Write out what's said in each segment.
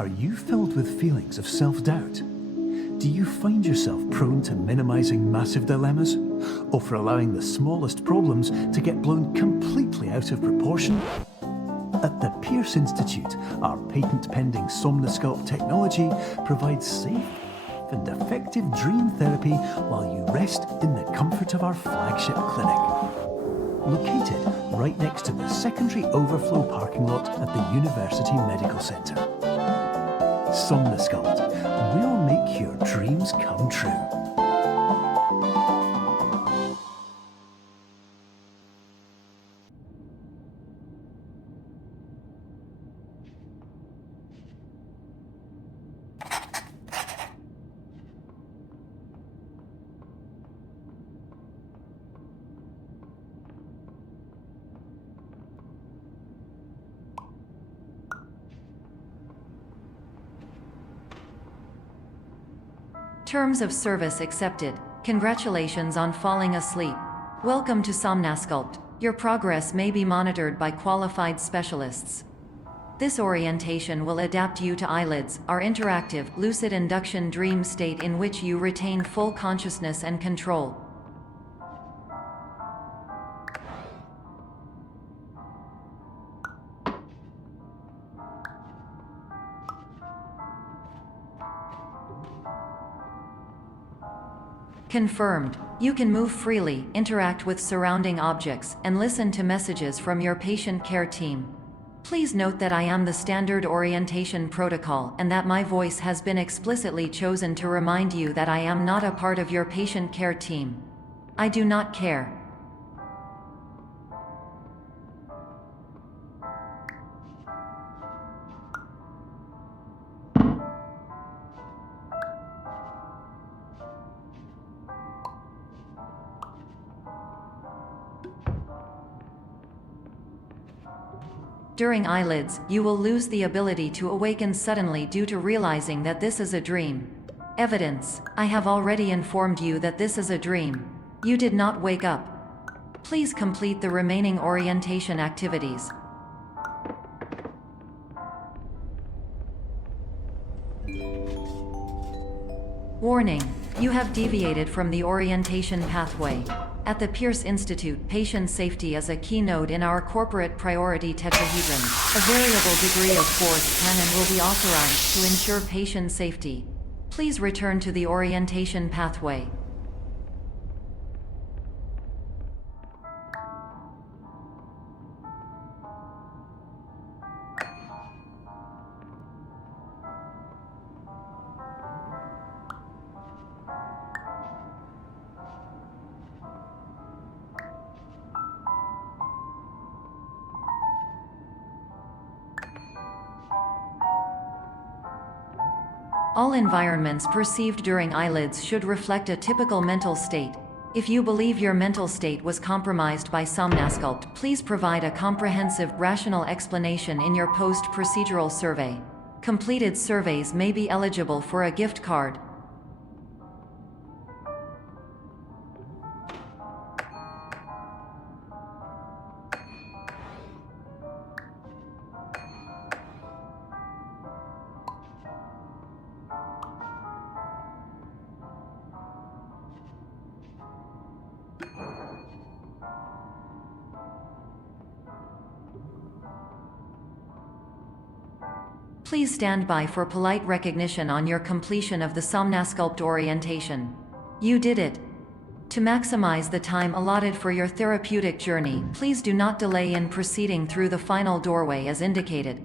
Are you filled with feelings of self-doubt? Do you find yourself prone to minimizing massive dilemmas? Or for allowing the smallest problems to get blown completely out of proportion? At the Pierce Institute, our patent-pending Somnosculpt technology provides safe and effective dream therapy while you rest in the comfort of our flagship clinic. Located right next to the secondary overflow parking lot at the University Medical Centre. Somnosculpt, we'll make your dreams come true. Terms of service accepted. Congratulations on falling asleep. Welcome to Somnosculpt. Your progress may be monitored by qualified specialists. This orientation will adapt you to eyelids, our interactive, lucid induction dream state in which you retain full consciousness and control. Confirmed. You can move freely, interact with surrounding objects, and listen to messages from your patient care team. Please note that I am the standard orientation protocol and that my voice has been explicitly chosen to remind you that I am not a part of your patient care team. I do not care. During eyelids, you will lose the ability to awaken suddenly due to realizing that this is a dream. Evidence: I have already informed you that this is a dream. You did not wake up. Please complete the remaining orientation activities. Warning: you have deviated from the orientation pathway. At the Pierce Institute, patient safety is a keynote in our corporate priority tetrahedron. A variable degree of force can and will be authorized to ensure patient safety. Please return to the orientation pathway. All environments perceived during eyelids should reflect a typical mental state. If you believe your mental state was compromised by Somnosculpt, please provide a comprehensive, rational explanation in your post-procedural survey. Completed surveys may be eligible for a gift card. Please stand by for polite recognition on your completion of the Somnosculpt orientation. You did it. To maximize the time allotted for your therapeutic journey, please do not delay in proceeding through the final doorway as indicated.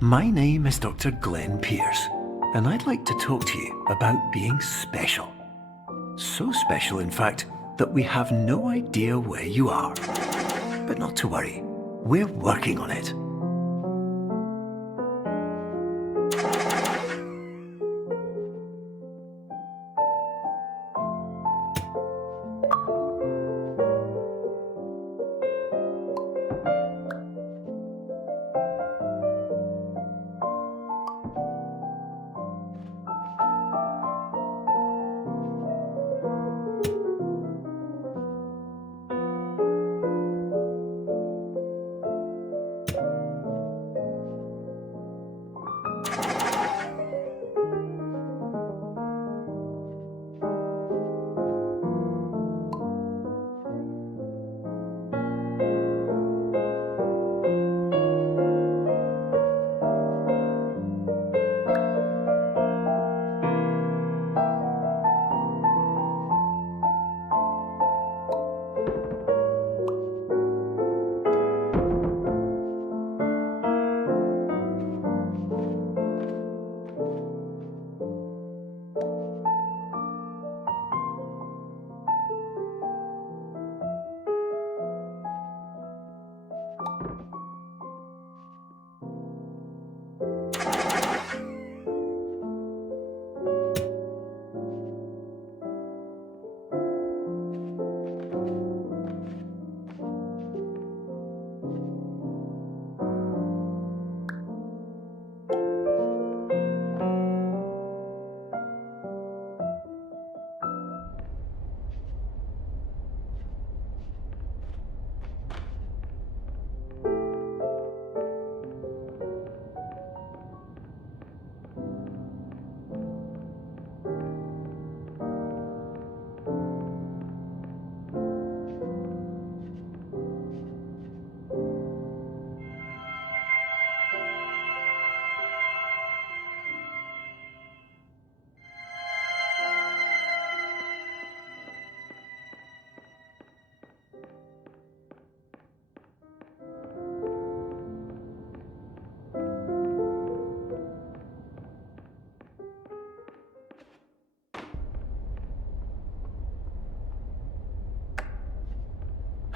My name is Dr. Glenn Pierce, and I'd like to talk to you about being special. So special, in fact, that we have no idea where you are. But not to worry, we're working on it.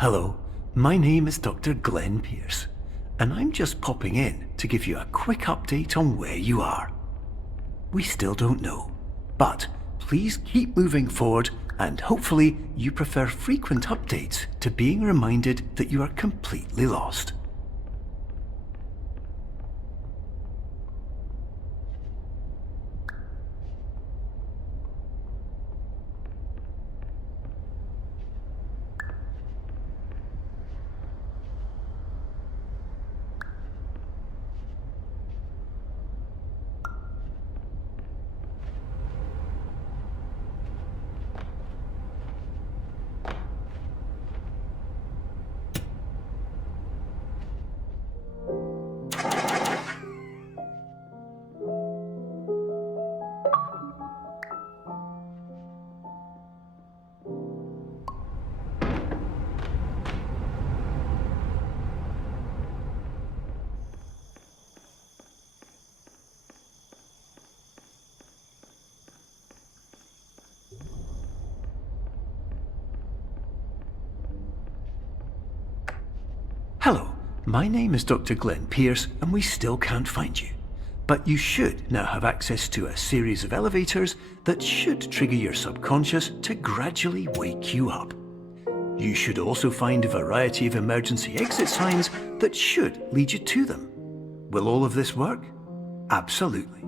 Hello, my name is Dr. Glenn Pierce, and I'm just popping in to give you a quick update on where you are. We still don't know, but please keep moving forward, and hopefully you prefer frequent updates to being reminded that you are completely lost. Hello, my name is Dr. Glenn Pierce, and we still can't find you. But you should now have access to a series of elevators that should trigger your subconscious to gradually wake you up. You should also find a variety of emergency exit signs that should lead you to them. Will all of this work? Absolutely.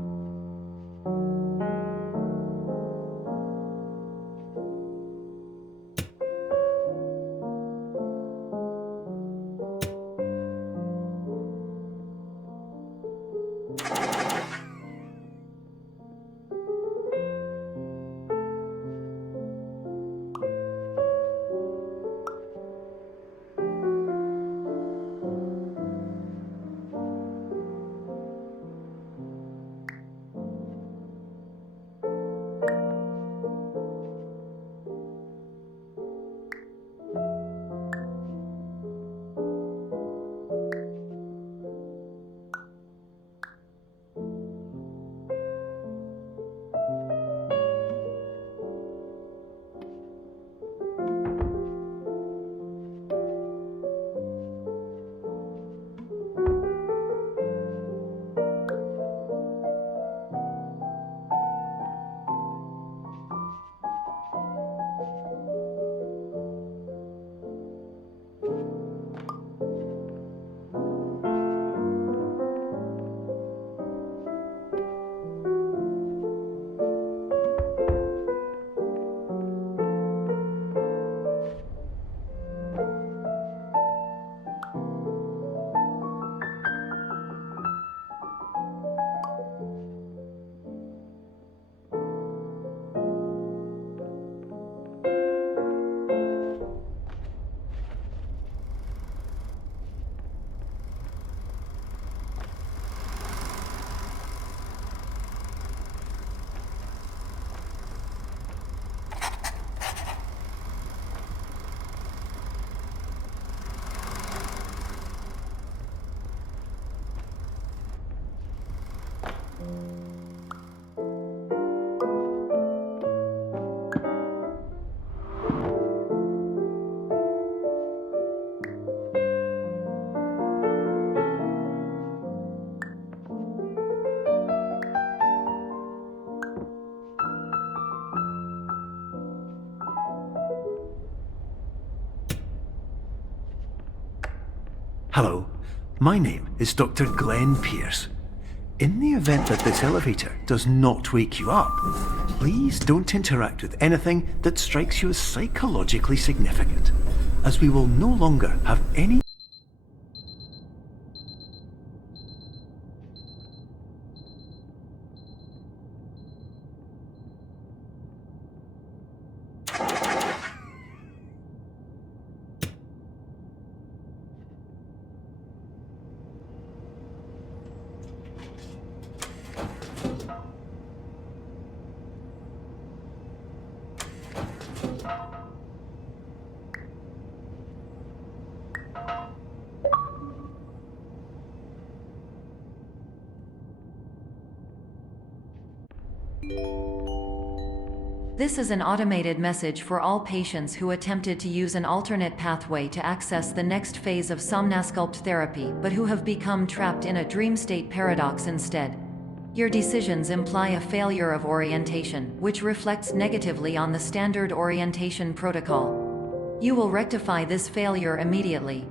Hello, my name is Dr. Glenn Pierce. In the event that this elevator does not wake you up, please don't interact with anything that strikes you as psychologically significant, as we will no longer have any This is an automated message for all patients who attempted to use an alternate pathway to access the next phase of Somnasculpt therapy but who have become trapped in a dream state paradox instead. Your decisions imply a failure of orientation, which reflects negatively on the standard orientation protocol. You will rectify this failure immediately.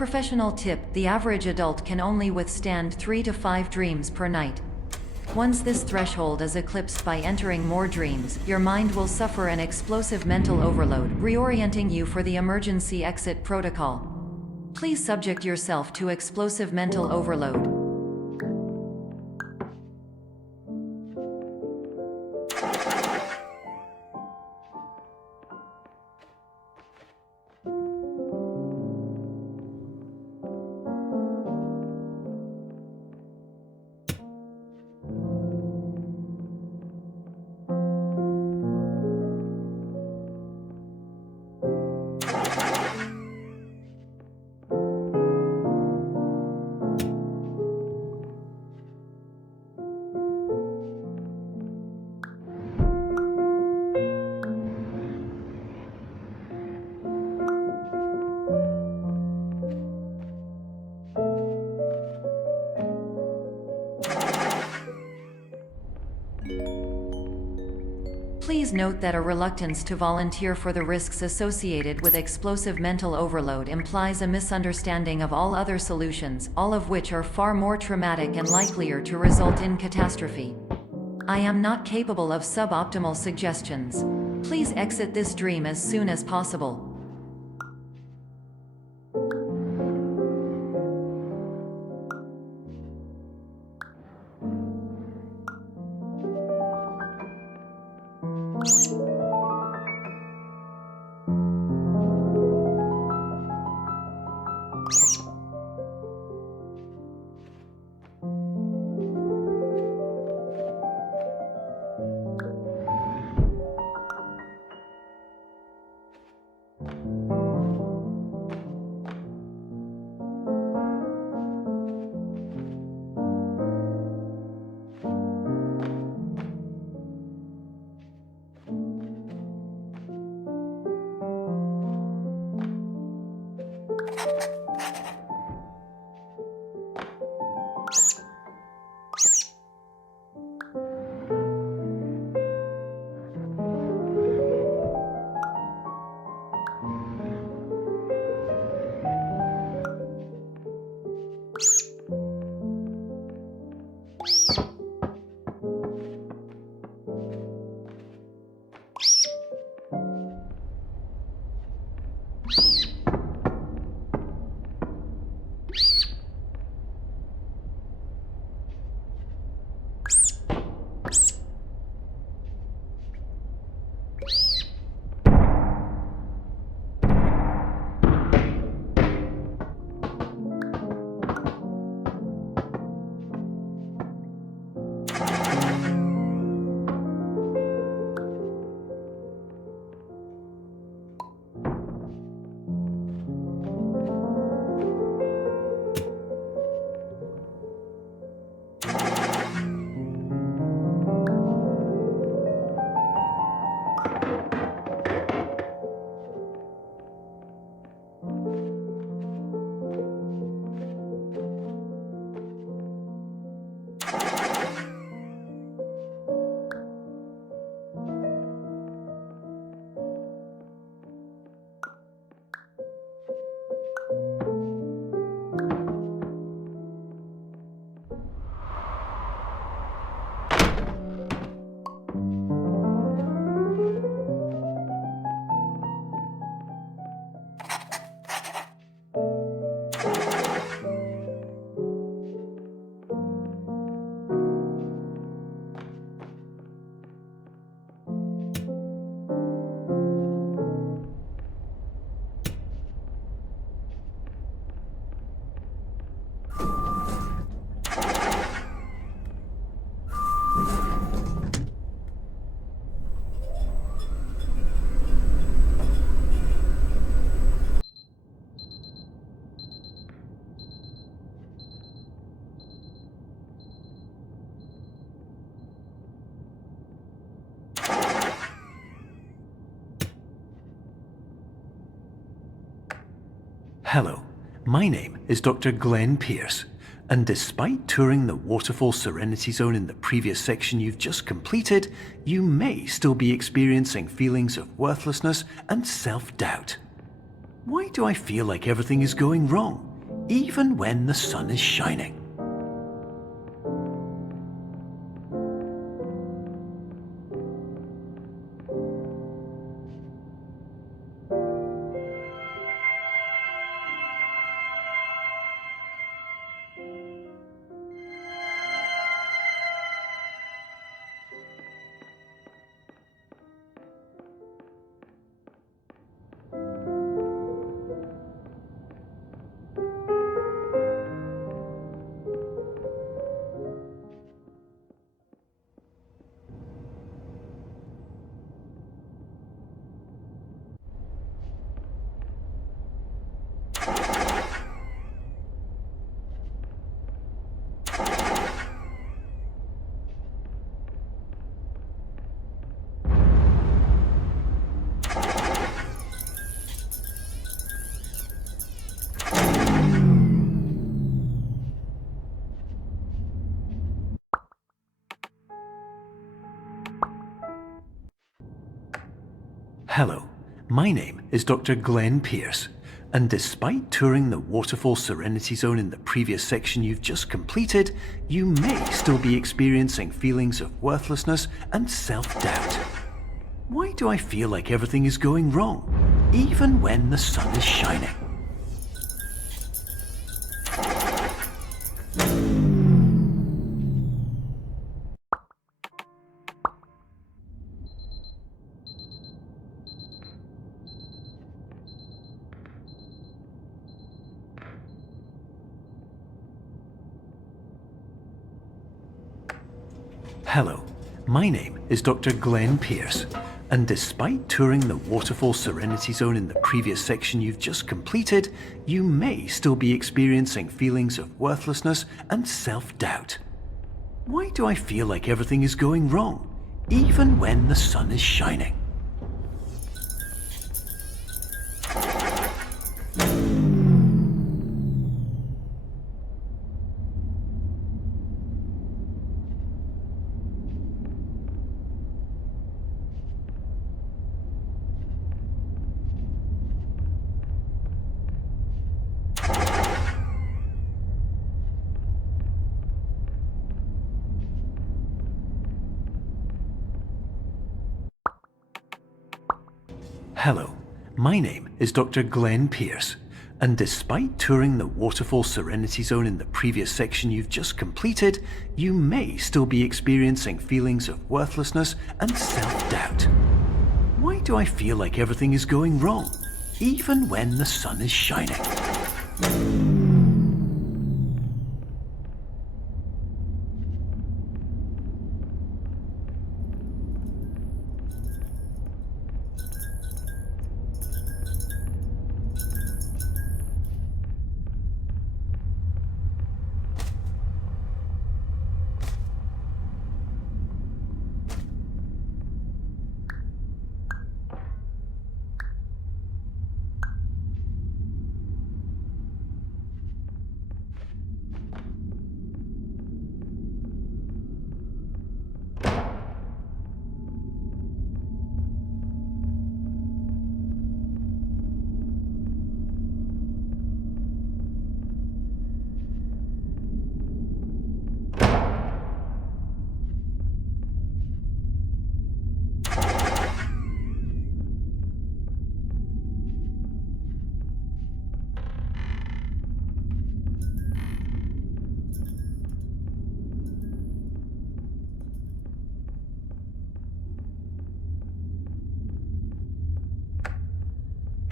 Professional tip: the average adult can only withstand 3 to 5 dreams per night. Once this threshold is eclipsed by entering more dreams, your mind will suffer an explosive mental overload, reorienting you for the emergency exit protocol. Please subject yourself to explosive mental overload. Please note that a reluctance to volunteer for the risks associated with explosive mental overload implies a misunderstanding of all other solutions, all of which are far more traumatic and likelier to result in catastrophe. I am not capable of suboptimal suggestions. Please exit this dream as soon as possible. Hello, my name is Dr. Glenn Pierce, and despite touring the Waterfall Serenity Zone in the previous section you've just completed, you may still be experiencing feelings of worthlessness and self-doubt. Why do I feel like everything is going wrong, even when the sun is shining? Hello, my name is Dr. Glenn Pierce, and despite touring the Waterfall Serenity Zone in the previous section you've just completed, you may still be experiencing feelings of worthlessness and self-doubt. Why do I feel like everything is going wrong, even when the sun is shining? Hello, my name is Dr. Glenn Pierce, and despite touring the Waterfall Serenity Zone in the previous section you've just completed, you may still be experiencing feelings of worthlessness and self-doubt. Why do I feel like everything is going wrong, even when the sun is shining? Hello, my name is Dr. Glenn Pierce, and despite touring the Waterfall Serenity Zone in the previous section you've just completed, you may still be experiencing feelings of worthlessness and self-doubt. Why do I feel like everything is going wrong, even when the sun is shining?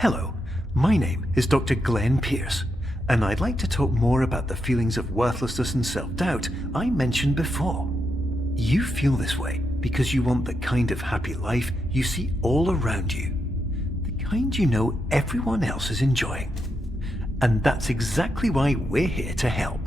Hello, my name is Dr. Glenn Pierce, and I'd like to talk more about the feelings of worthlessness and self-doubt I mentioned before. You feel this way because you want the kind of happy life you see all around you, the kind you know everyone else is enjoying. And that's exactly why we're here to help.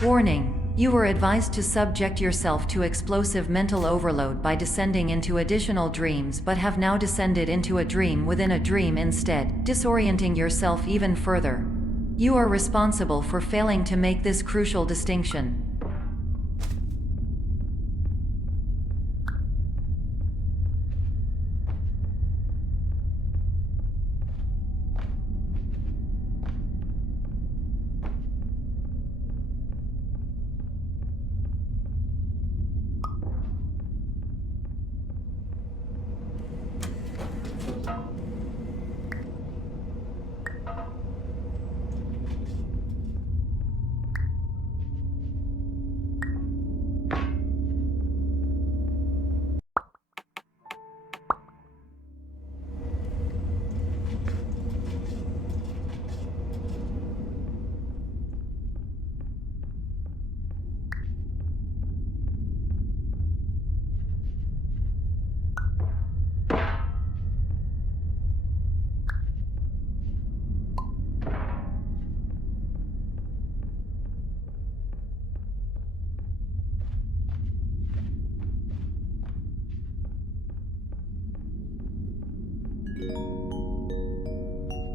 Warning: you were advised to subject yourself to explosive mental overload by descending into additional dreams, but have now descended into a dream within a dream instead, disorienting yourself even further. You are responsible for failing to make this crucial distinction.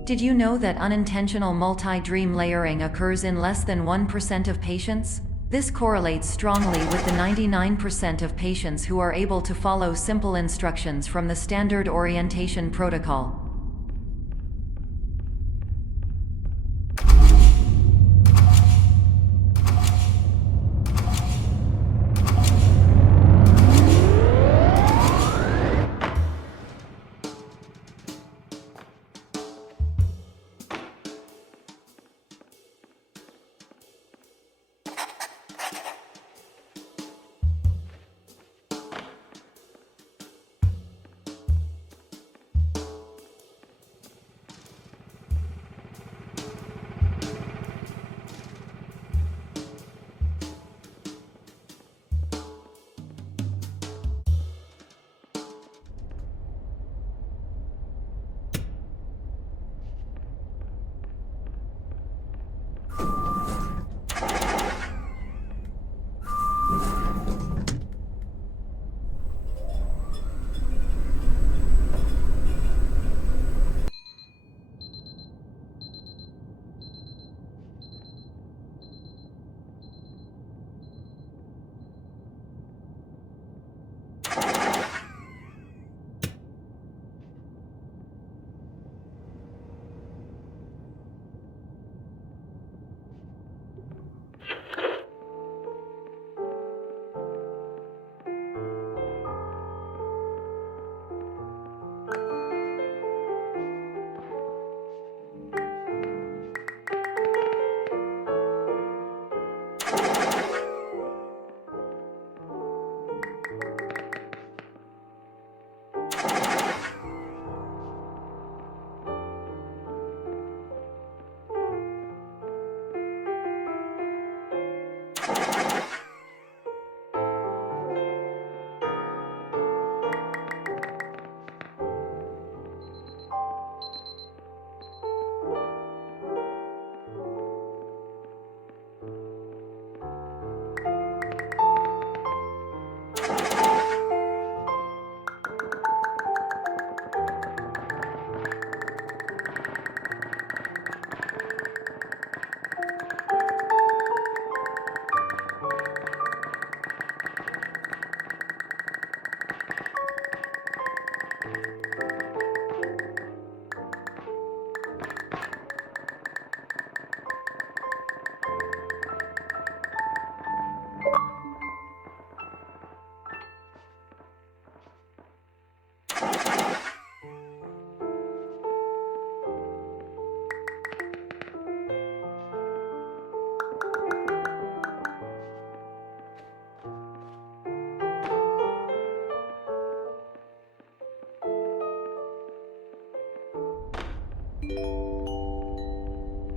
Did you know that unintentional multi-dream layering occurs in less than 1% of patients? This correlates strongly with the 99% of patients who are able to follow simple instructions from the standard orientation protocol.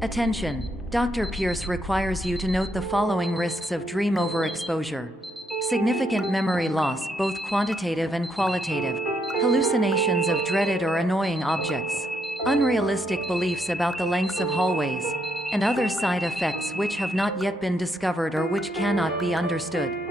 Attention! Dr. Pierce requires you to note the following risks of dream overexposure. Significant memory loss, both quantitative and qualitative. Hallucinations of dreaded or annoying objects. Unrealistic beliefs about the lengths of hallways. And other side effects which have not yet been discovered or which cannot be understood.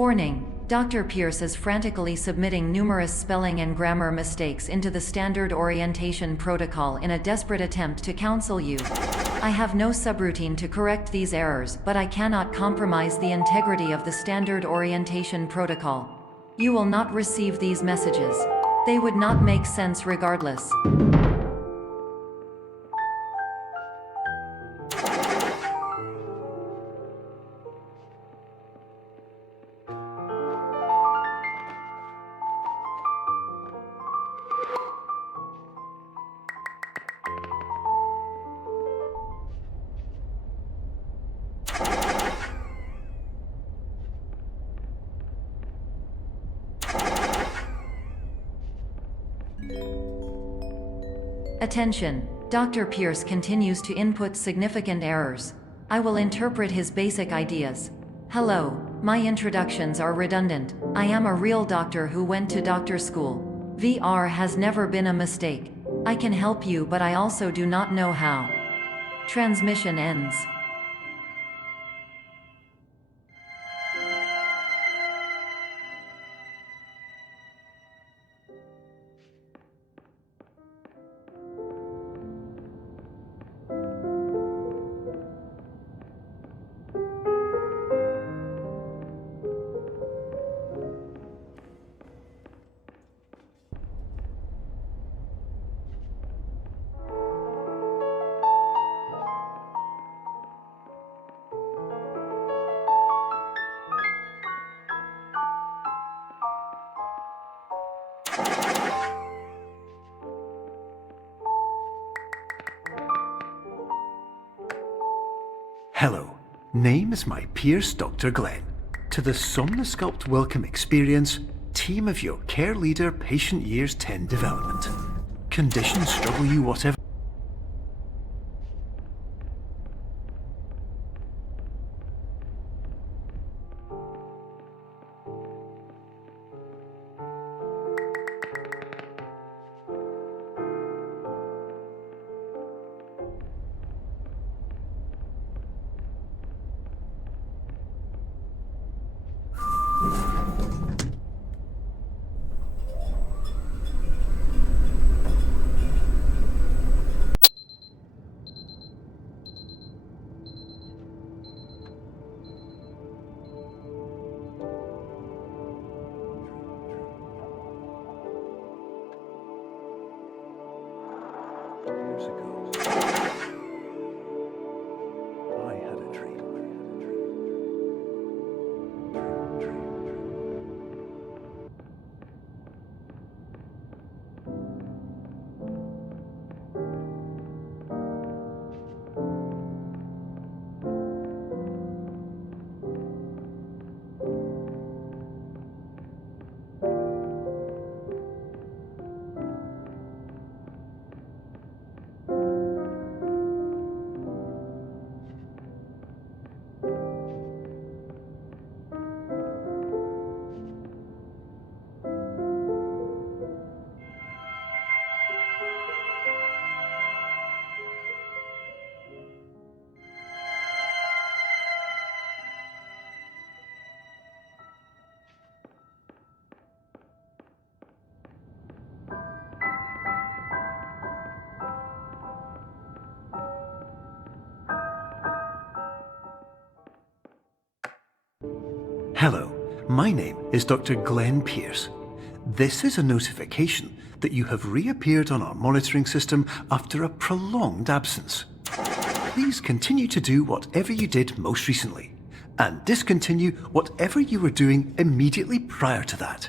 Warning. Dr. Pierce is frantically submitting numerous spelling and grammar mistakes into the standard orientation protocol in a desperate attempt to counsel you. I have no subroutine to correct these errors, but I cannot compromise the integrity of the standard orientation protocol. You will not receive these messages. They would not make sense regardless. Attention. Dr. Pierce continues to input significant errors. I will interpret his basic ideas. Hello, my introductions are redundant. I am a real doctor who went to doctor school. VR has never been a mistake. I can help you, but I also do not know how. Transmission ends. Hello, name is my Pierce Dr. Glenn. To the Somnosculpt Welcome Experience, team of your care leader patient years 10 development. Conditions struggle you whatever. Years ago, I had a dream. Hello, my name is Dr. Glenn Pierce. This is a notification that you have reappeared on our monitoring system after a prolonged absence. Please continue to do whatever you did most recently, and discontinue whatever you were doing immediately prior to that.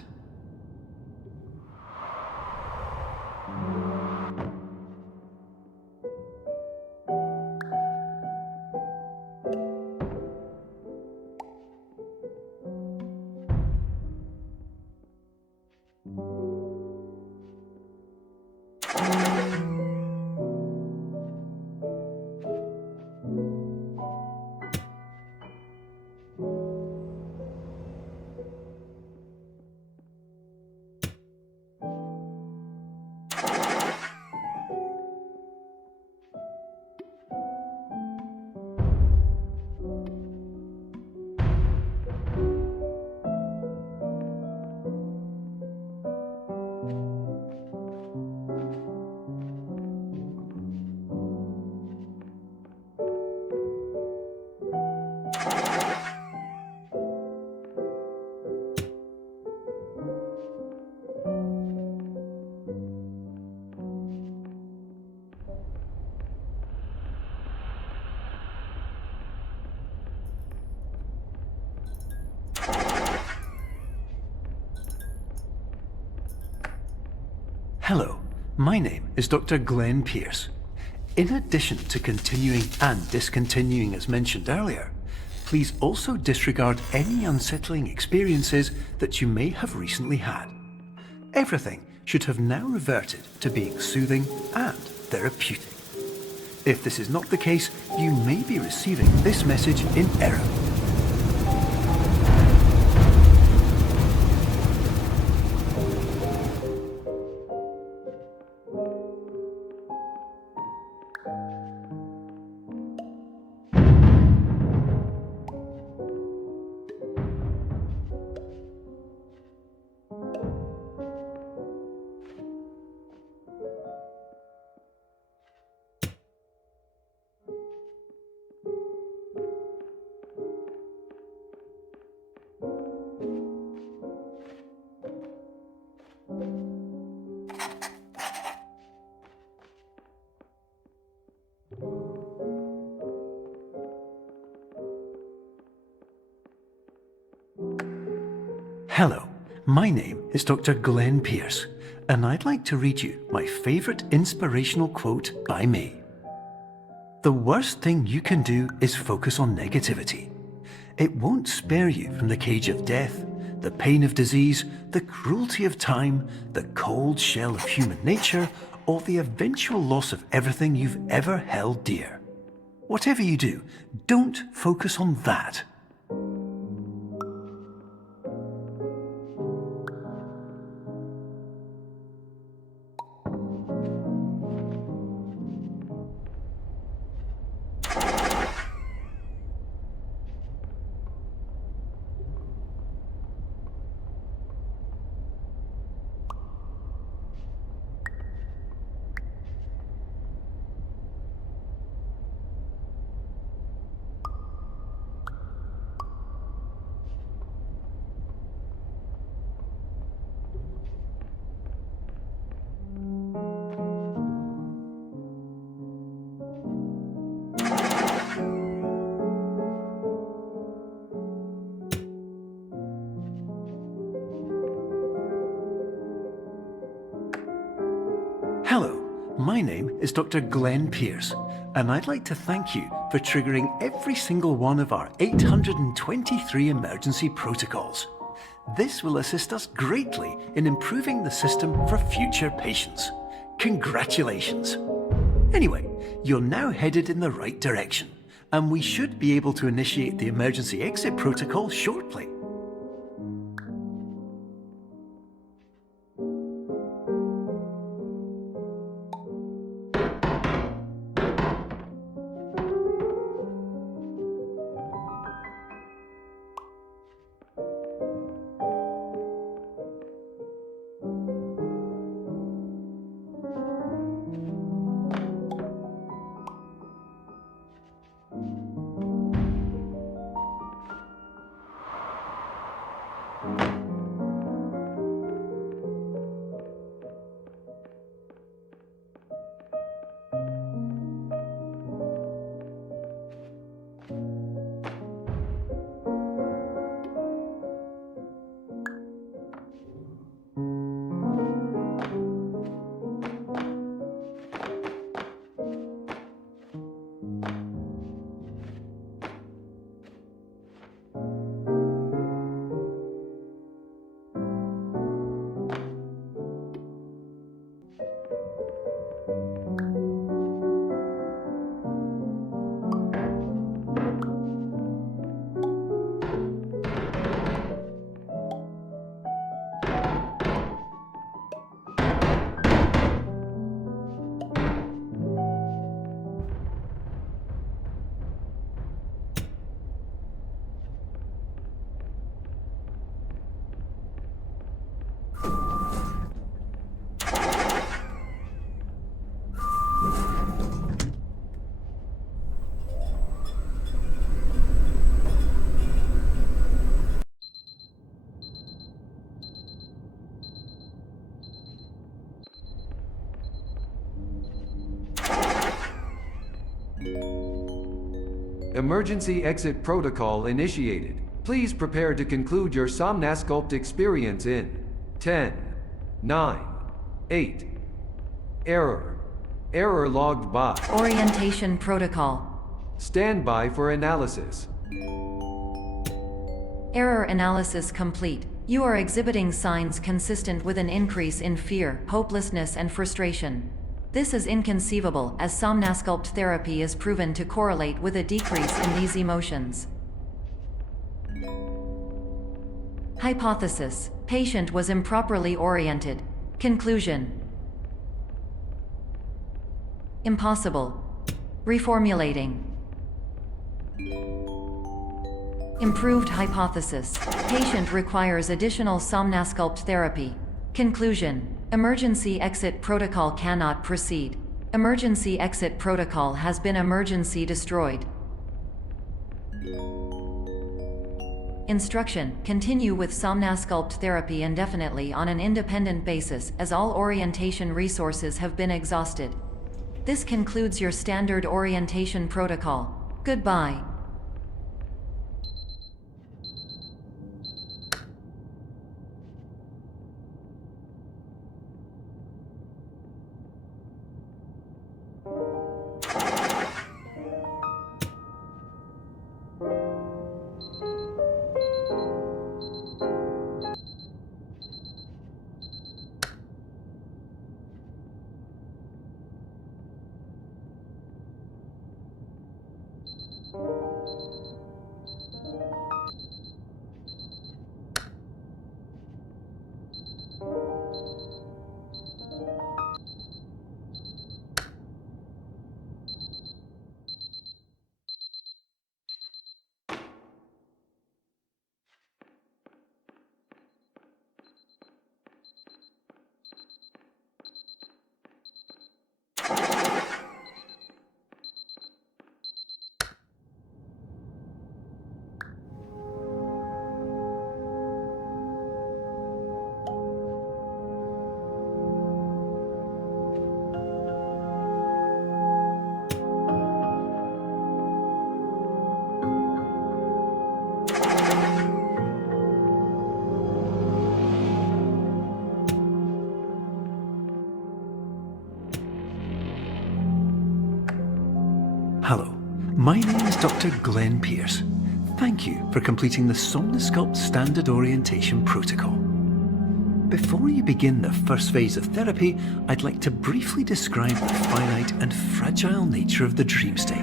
Hello, my name is Dr. Glenn Pierce. In addition to continuing and discontinuing as mentioned earlier, please also disregard any unsettling experiences that you may have recently had. Everything should have now reverted to being soothing and therapeutic. If this is not the case, you may be receiving this message in error. Hello, my name is Dr. Glenn Pierce, and I'd like to read you my favourite inspirational quote by me. The worst thing you can do is focus on negativity. It won't spare you from the cage of death, the pain of disease, the cruelty of time, the cold shell of human nature, or the eventual loss of everything you've ever held dear. Whatever you do, don't focus on that. Hello, my name is Dr. Glenn Pierce, and I'd like to thank you for triggering every single one of our 823 emergency protocols. This will assist us greatly in improving the system for future patients. Congratulations! Anyway, you're now headed in the right direction, and we should be able to initiate the emergency exit protocol shortly. Emergency exit protocol initiated. Please prepare to conclude your Somnasculpt experience in 10, 9, 8, Error. Error logged by. Orientation protocol. Stand by for analysis. Error analysis complete. You are exhibiting signs consistent with an increase in fear, hopelessness, and frustration. This is inconceivable, as somnasculpt therapy is proven to correlate with a decrease in these emotions. Hypothesis: patient was improperly oriented. Conclusion: impossible. Reformulating. Improved hypothesis: patient requires additional somnasculpt therapy. Conclusion: emergency exit protocol cannot proceed. Emergency exit protocol has been emergency destroyed. Instruction: continue with somnasculpt therapy indefinitely on an independent basis, as all orientation resources have been exhausted. This concludes your standard orientation protocol. Goodbye. Hello, my name is Dr. Glenn Pierce. Thank you for completing the Somnasculpt Standard Orientation Protocol. Before you begin the first phase of therapy, I'd like to briefly describe the finite and fragile nature of the dream state.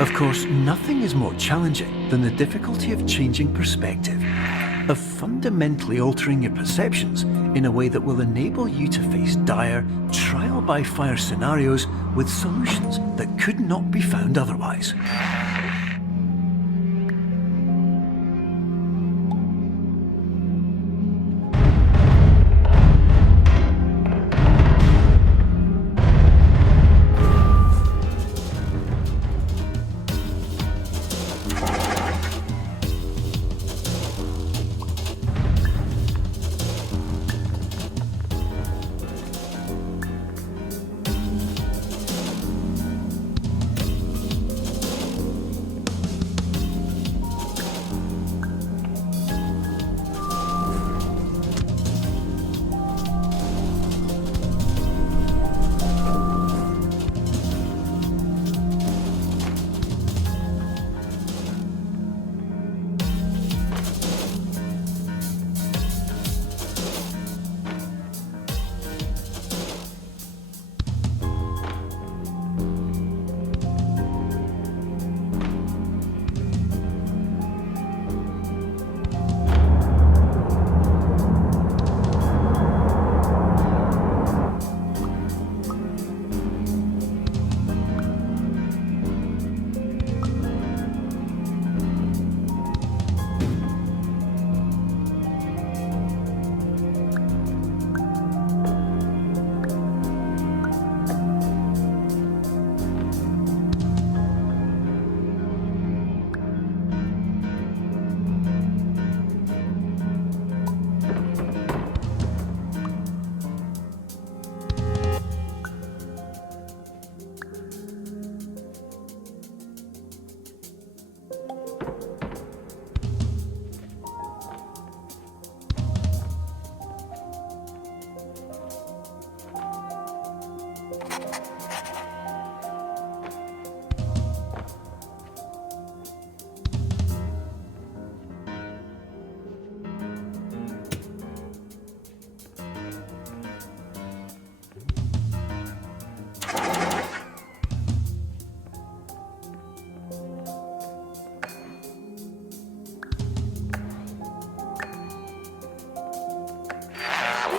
Of course, nothing is more challenging than the difficulty of changing perspective, of fundamentally altering your perceptions in a way that will enable you to face dire, trial-by-fire scenarios with solutions that could not be found otherwise.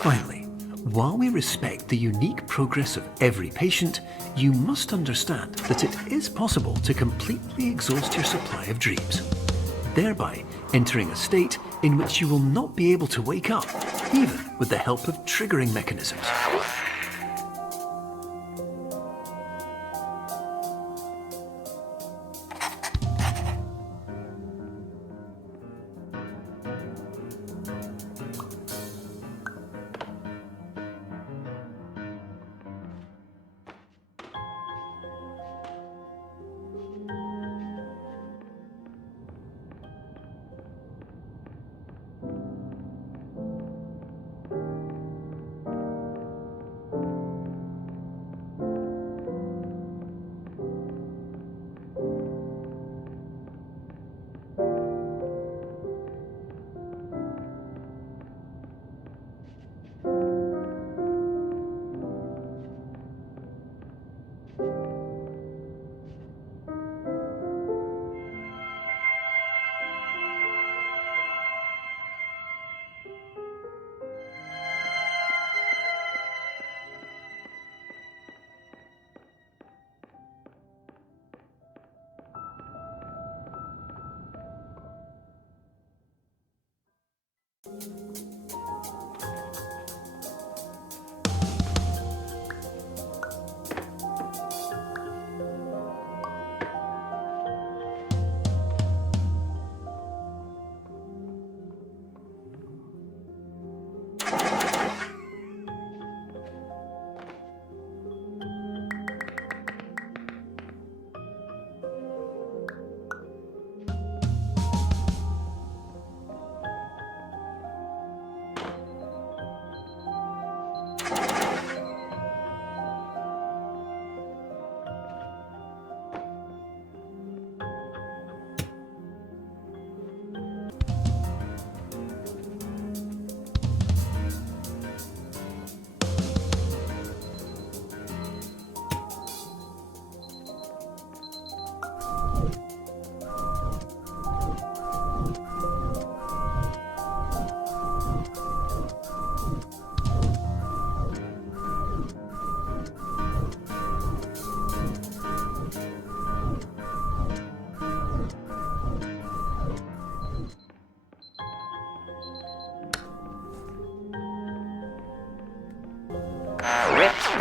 Finally, while we respect the unique progress of every patient, you must understand that it is possible to completely exhaust your supply of dreams, thereby entering a state in which you will not be able to wake up, even with the help of triggering mechanisms.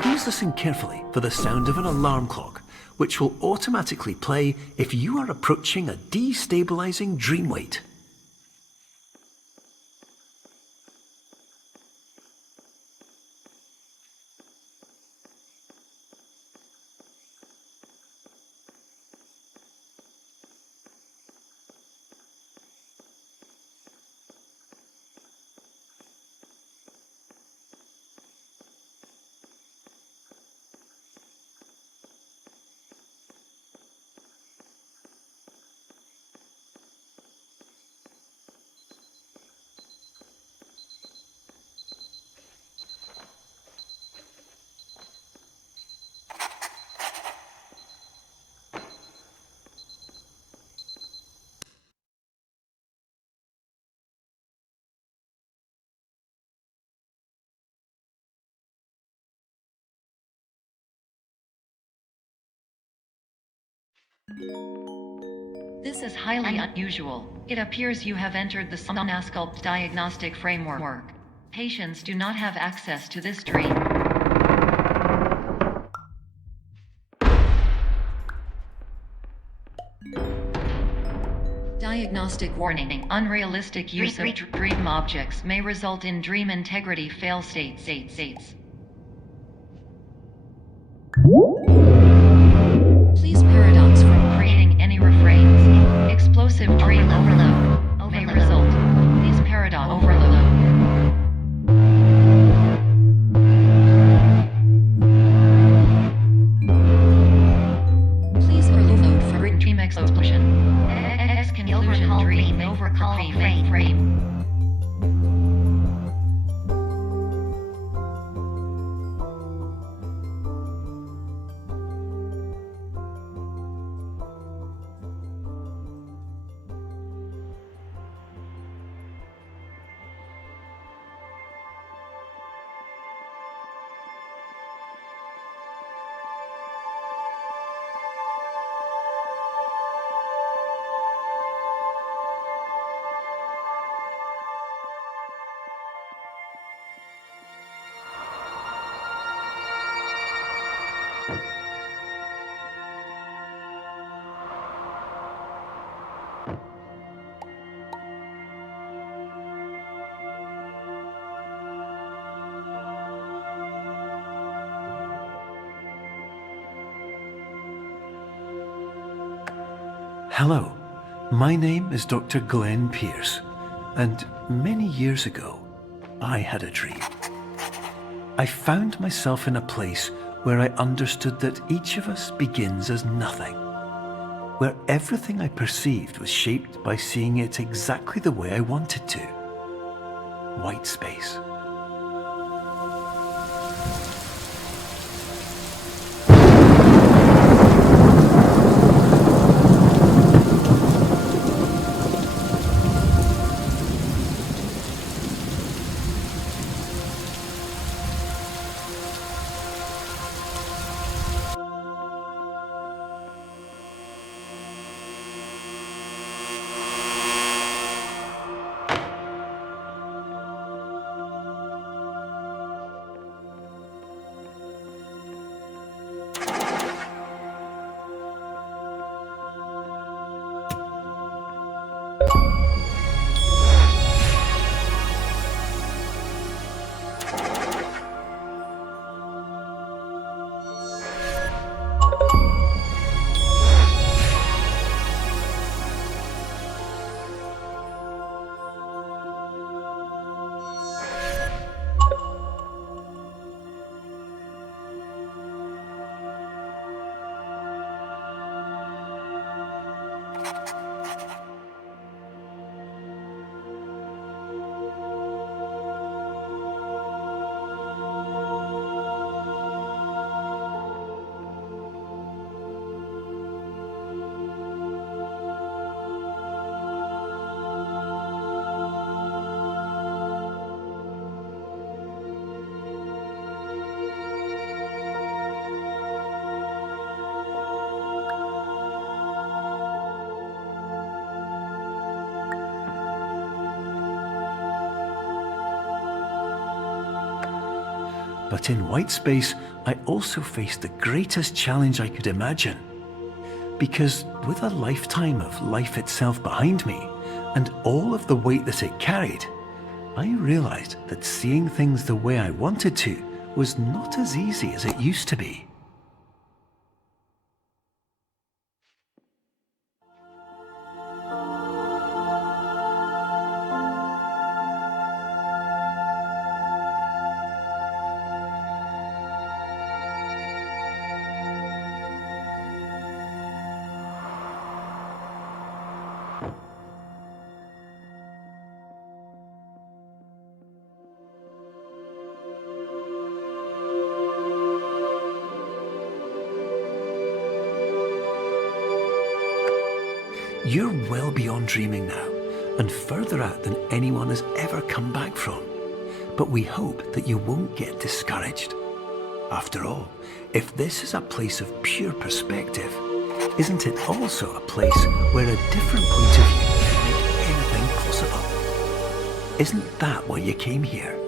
Please listen carefully for the sound of an alarm clock, which will automatically play if you are approaching a destabilizing dream weight. This is highly unusual. It appears you have entered the Somnasculpt diagnostic framework. Patients do not have access to this dream. Diagnostic warning. Unrealistic use of dream objects may result in dream integrity fail states. Please paradox from creating any refrains. Explosive dream overload may result. Please paradox overload. Please overload for dream explosion. Exclusion dream overcall frame. Hello, my name is Dr. Glenn Pierce, and many years ago, I had a dream. I found myself in a place where I understood that each of us begins as nothing, where everything I perceived was shaped by seeing it exactly the way I wanted to. Whitespace. But in Whitespace, I also faced the greatest challenge I could imagine. Because with a lifetime of life itself behind me, and all of the weight that it carried, I realized that seeing things the way I wanted to was not as easy as it used to be. You're well beyond dreaming now, and further out than anyone has ever come back from. But we hope that you won't get discouraged. After all, if this is a place of pure perspective, isn't it also a place where a different point of view can make anything possible? Isn't that why you came here?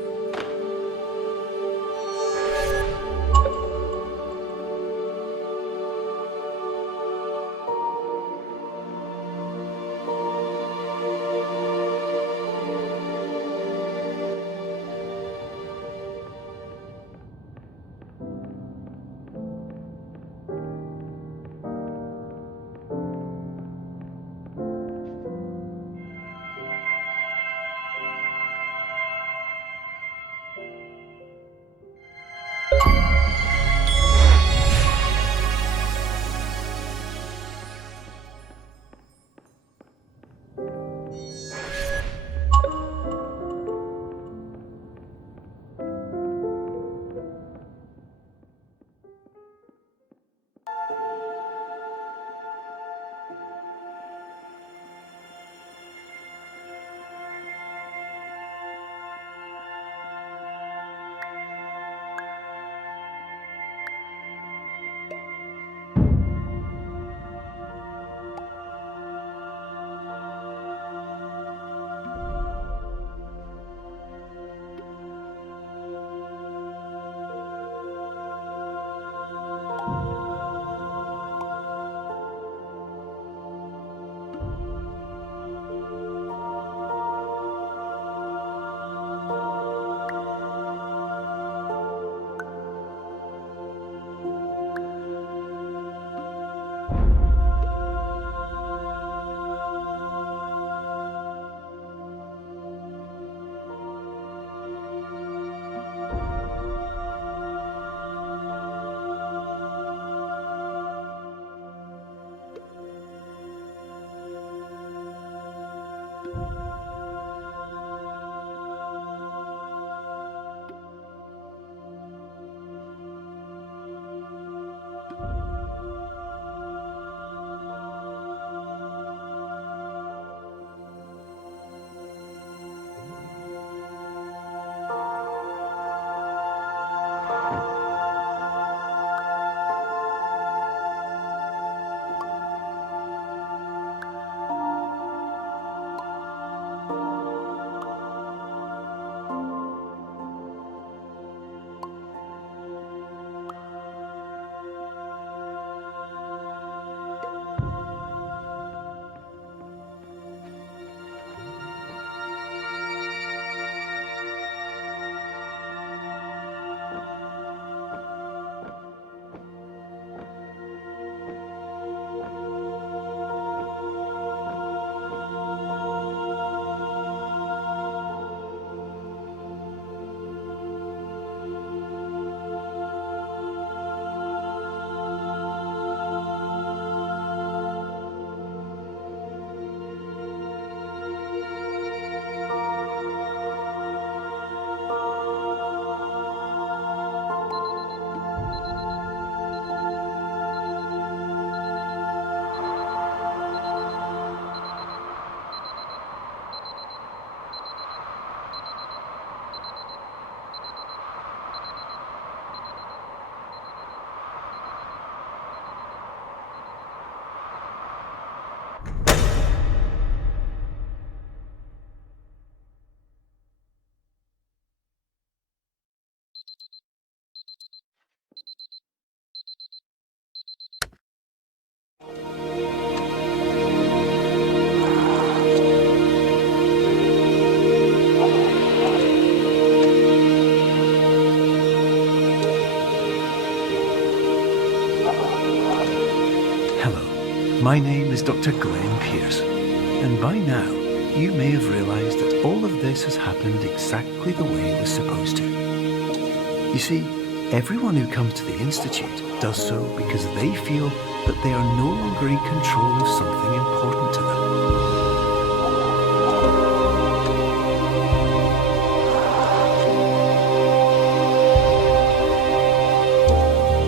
My name is Dr. Glenn Pierce, and by now you may have realised that all of this has happened exactly the way it was supposed to. You see, everyone who comes to the Institute does so because they feel that they are no longer in control of something important to them.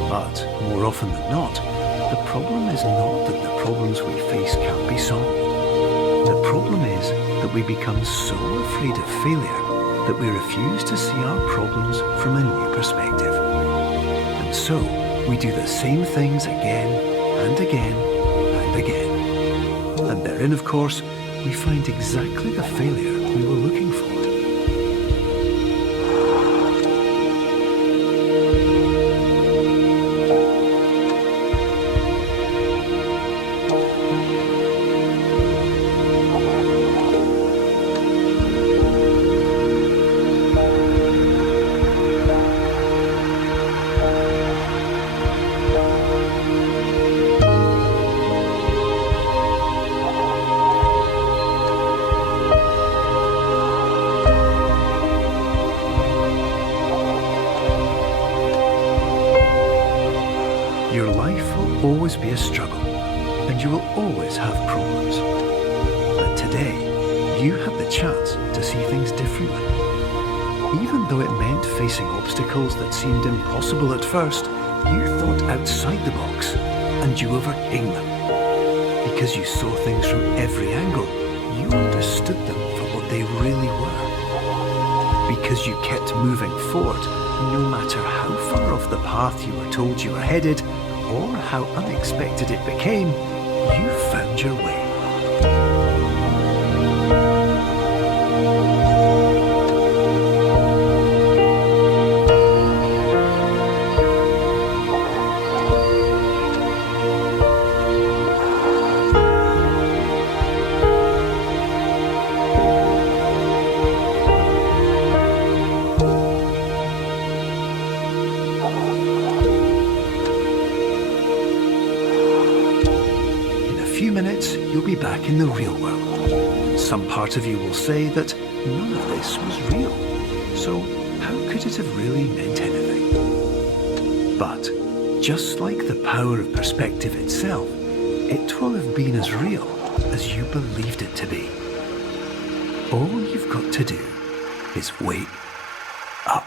But more often than not, the problem is not that the problems we face can't be solved. The problem is that we become so afraid of failure that we refuse to see our problems from a new perspective. And so, we do the same things again and again and again. And therein, of course, we find exactly the failure we were looking for. Your life will always be a struggle, and you will always have problems. But today, you had the chance to see things differently. Even though it meant facing obstacles that seemed impossible at first, you thought outside the box, and you overcame them. Because you saw things from every angle, you understood them for what they really were. Because you kept moving forward, no matter how far off the path you were told you were headed, or how unexpected it became, you found your way. Minutes, you'll be back in the real world. Some part of you will say that none of this was real, so how could it have really meant anything? But just like the power of perspective itself, it will have been as real as you believed it to be. All you've got to do is wake up.